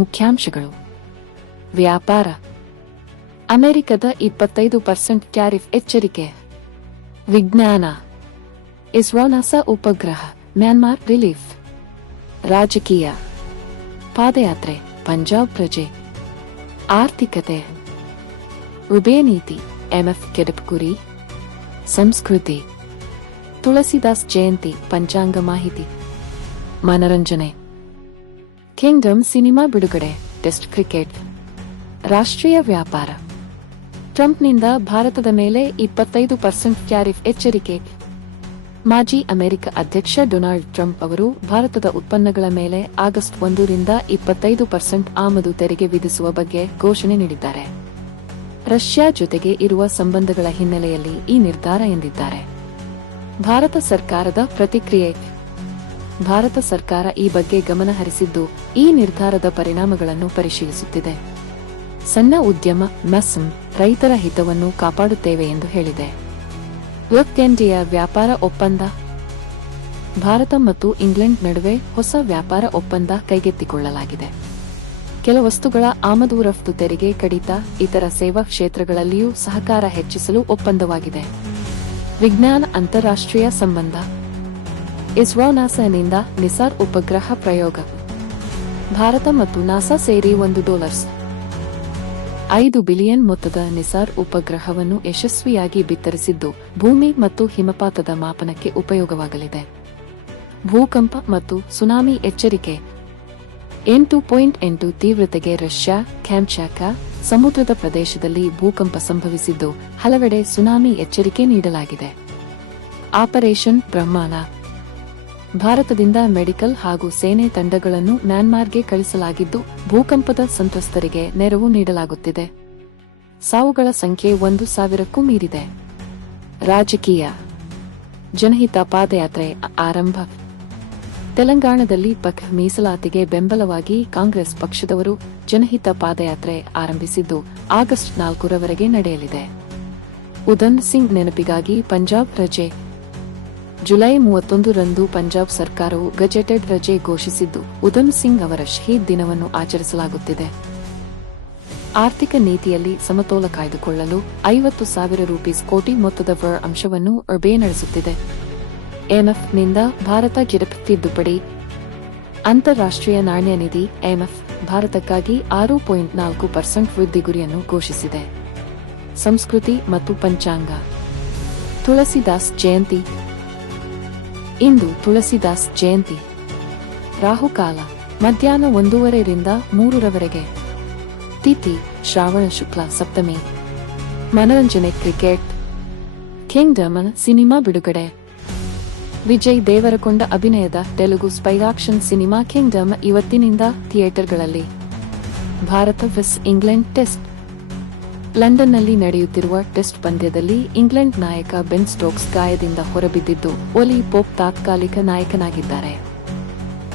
ಮುಖ್ಯಾಂಶಗಳು. ವ್ಯಾಪಾರ. ಅಮೆರಿಕದ 25% ಟ್ಯಾರಿಫ್ ಎಚ್ಚರಿಕೆ. ವಿಜ್ಞಾನ. ಇಸ್ರೋ ನಾಸಾ ಉಪಗ್ರಹ ಮ್ಯಾನ್ಮಾರ್ ರಿಲೀಫ್. ರಾಜಕೀಯ. ಪಾದಯಾತ್ರೆ ಪಂಜಾಬ್ ಪ್ರಜೆ. ಆರ್ಥಿಕತೆ. ರುಬೇ ನೀತಿ ಎಂಎಫ್ ಕೆಡಪ್ ಗುರಿ. ಸಂಸ್ಕೃತಿ. ತುಳಸಿದಾಸ್ ಜಯಂತಿ ಪಂಚಾಂಗ ಮಾಹಿತಿ. ಮನರಂಜನೆ. ಕಿಂಗ್ಡಮ್ ಸಿನಿಮಾ ಬಿಡುಗಡೆ. Test cricket. ರಾಷ್ಟ್ರೀಯ ವ್ಯಾಪಾರ. ಟ್ರಂಪ್ನಿಂದ ಭಾರತದ ಮೇಲೆ 25% ಟ್ಯಾರಿಫ್ ಎಚ್ಚರಿಕೆ. ಮಾಜಿ ಅಮೆರಿಕ ಅಧ್ಯಕ್ಷ ಡೊನಾಲ್ಡ್ ಟ್ರಂಪ್ ಅವರು ಭಾರತದ ಉತ್ಪನ್ನಗಳ ಮೇಲೆ ಆಗಸ್ಟ್ 1ರಿಂದ 25% ಆಮದು ತೆರಿಗೆ ವಿಧಿಸುವ ಬಗ್ಗೆ ಘೋಷಣೆ ನೀಡಿದ್ದಾರೆ. ರಷ್ಯಾ ಜೊತೆಗೆ ಇರುವ ಸಂಬಂಧಗಳ ಹಿನ್ನೆಲೆಯಲ್ಲಿ ಈ ನಿರ್ಧಾರ ಎಂದಿದ್ದಾರೆ. ಭಾರತ ಸರ್ಕಾರದ ಪ್ರತಿಕ್ರಿಯೆ. ಭಾರತ ಸರ್ಕಾರ ಈ ಬಗ್ಗೆ ಗಮನ ಹರಿಸಿದ್ದು ಈ ನಿರ್ಧಾರದ ಪರಿಣಾಮಗಳನ್ನು ಪರಿಶೀಲಿಸುತ್ತಿದೆ. ಸಣ್ಣ ಉದ್ಯಮ ಮೆಸ್ಎಂ ರೈತರ ಹಿತವನ್ನು ಕಾಪಾಡುತ್ತೇವೆ ಎಂದು ಹೇಳಿದೆ. ಇಂಡಿಯಾ ವ್ಯಾಪಾರ ಒಪ್ಪಂದ. ಭಾರತ ಮತ್ತು ಇಂಗ್ಲೆಂಡ್ ನಡುವೆ ಹೊಸ ವ್ಯಾಪಾರ ಒಪ್ಪಂದ ಕೈಗೆತ್ತಿಕೊಳ್ಳಲಾಗಿದೆ. ಕೆಲ ವಸ್ತುಗಳ ಆಮದು ರಫ್ತು ತೆರಿಗೆ ಕಡಿತ, ಇತರ ಸೇವಾ ಕ್ಷೇತ್ರಗಳಲ್ಲಿಯೂ ಸಹಕಾರ ಹೆಚ್ಚಿಸಲು ಒಪ್ಪಂದವಾಗಿದೆ. ವಿಜ್ಞಾನ ಅಂತಾರಾಷ್ಟ್ರೀಯ ಸಂಬಂಧ. ಇಸ್ರೋ ನಾಸಾನಿಂದ ನಿಸಾರ್ ಉಪಗ್ರಹ ಪ್ರಯೋಗ. ಭಾರತ ಮತ್ತು ನಾಸಾ ಸೇರಿ $1.5 ಬಿಲಿಯನ್ ಮೊತ್ತದ ನಿಸಾರ್ ಉಪಗ್ರಹವನ್ನು ಯಶಸ್ವಿಯಾಗಿ ಬಿತ್ತರಿಸಿದ್ದು ಭೂಮಿ ಮತ್ತು ಹಿಮಪಾತದ ಮಾಪನಕ್ಕೆ ಉಪಯೋಗವಾಗಲಿದೆ. ಭೂಕಂಪ ಮತ್ತು ಸುನಾಮಿ ಎಚ್ಚರಿಕೆ. 8.8 ತೀವ್ರತೆಗೆ ರಷ್ಯಾ ಕ್ಯಾಮ್ಚಾಟ್ಕಾ ಸಮುದ್ರದ ಪ್ರದೇಶದಲ್ಲಿ ಭೂಕಂಪ ಸಂಭವಿಸಿದ್ದು ಹಲವೆಡೆ ಸುನಾಮಿ ಎಚ್ಚರಿಕೆ ನೀಡಲಾಗಿದೆ. ಆಪರೇಷನ್ ಬ್ರಹ್ಮಾನ. ಭಾರತದಿಂದ ಮೆಡಿಕಲ್ ಹಾಗೂ ಸೇನೆ ತಂಡಗಳನ್ನು ಮ್ಯಾನ್ಮಾರ್ಗೆ ಕಳಿಸಲಾಗಿದ್ದು ಭೂಕಂಪದ ಸಂತ್ರಸ್ತರಿಗೆ ನೆರವು ನೀಡಲಾಗುತ್ತಿದೆ. ಸಾವುಗಳ ಸಂಖ್ಯೆ 1,000ಕ್ಕೂ ಮೀರಿದೆ. ರಾಜಕೀಯ. ಜನಹಿತ ಪಾದಯಾತ್ರೆ ಆರಂಭ. ತೆಲಂಗಾಣದಲ್ಲಿ ಪಕ್ ಮೀಸಲಾತಿಗೆ ಬೆಂಬಲವಾಗಿ ಕಾಂಗ್ರೆಸ್ ಪಕ್ಷದವರು ಜನಹಿತ ಪಾದಯಾತ್ರೆ ಆರಂಭಿಸಿದ್ದು ಆಗಸ್ಟ್ 4ರವರೆಗೆ ನಡೆಯಲಿದೆ. ಉಧಮ್ ಸಿಂಗ್ ನೆನಪಿಗಾಗಿ ಪಂಜಾಬ್ ರಜೆ. ಜುಲೈ 31ರಂದು ಪಂಜಾಬ್ ಸರ್ಕಾರವು ಗೆಜೆಟೆಡ್ ರಜೆ ಘೋಷಿಸಿದ್ದು ಉಧಮ್ ಸಿಂಗ್ ಅವರ ಶಹೀದ್ ದಿನವನ್ನು ಆಚರಿಸಲಾಗುತ್ತಿದೆ. ಆರ್ಥಿಕ ನೀತಿಯಲ್ಲಿ ಸಮತೋಲ ಕಾಯ್ದುಕೊಳ್ಳಲು ₹50,000 ಕೋಟಿ ಮೊತ್ತದ ಅಂಶವನ್ನು ಆರ್ಬಿಐ ನಡೆಸುತ್ತಿದೆ. ಐಎಂಎಫ್ನಿಂದ ಭಾರತ ಗಿರಫ್ ತಿದ್ದುಪಡಿ. ಅಂತಾರಾಷ್ಟ್ರೀಯ ನಾಣ್ಯ ನಿಧಿ ಐಎಂಎಫ್ ಭಾರತಕ್ಕಾಗಿ 6.4% ವೃದ್ಧಿ ಗುರಿಯನ್ನು ಘೋಷಿಸಿದೆ. ಸಂಸ್ಕೃತಿ ಮತ್ತು ಪಂಚಾಂಗ. ತುಳಸಿದಾಸ್ ಜಯಂತಿ. ಇಂದು ತುಳಸಿದಾಸ್ ಜಯಂತಿ. ರಾಹುಕಾಲ ಮಧ್ಯಾಹ್ನ 1:30ರಿಂದ 3ರವರೆಗೆ. ತಿಥಿ ಶ್ರಾವಣ ಶುಕ್ಲ ಸಪ್ತಮಿ. ಮನರಂಜನೆ ಕ್ರಿಕೆಟ್. ಕಿಂಗ್ಡಮ್ ಸಿನಿಮಾ ಬಿಡುಗಡೆ. ವಿಜಯ್ ದೇವರಕೊಂಡ ಅಭಿನಯದ Telugu spy action cinema Kingdom ಇವತ್ತಿನಿಂದ ಥಿಯೇಟರ್ಗಳಲ್ಲಿ. Bharat vs England test. ಲಂಡನ್ನಲ್ಲಿ ನಡೆಯುತ್ತಿರುವ ಟೆಸ್ಟ್ ಪಂದ್ಯದಲ್ಲಿ ಇಂಗ್ಲೆಂಡ್ ನಾಯಕ ಬೆನ್ ಸ್ಟೋಕ್ಸ್ ಗಾಯದಿಂದ ಹೊರಬಿದ್ದಿದ್ದು ಒಲಿ ಪೋಪ್ ತಾತ್ಕಾಲಿಕ ನಾಯಕನಾಗಿದ್ದಾರೆ.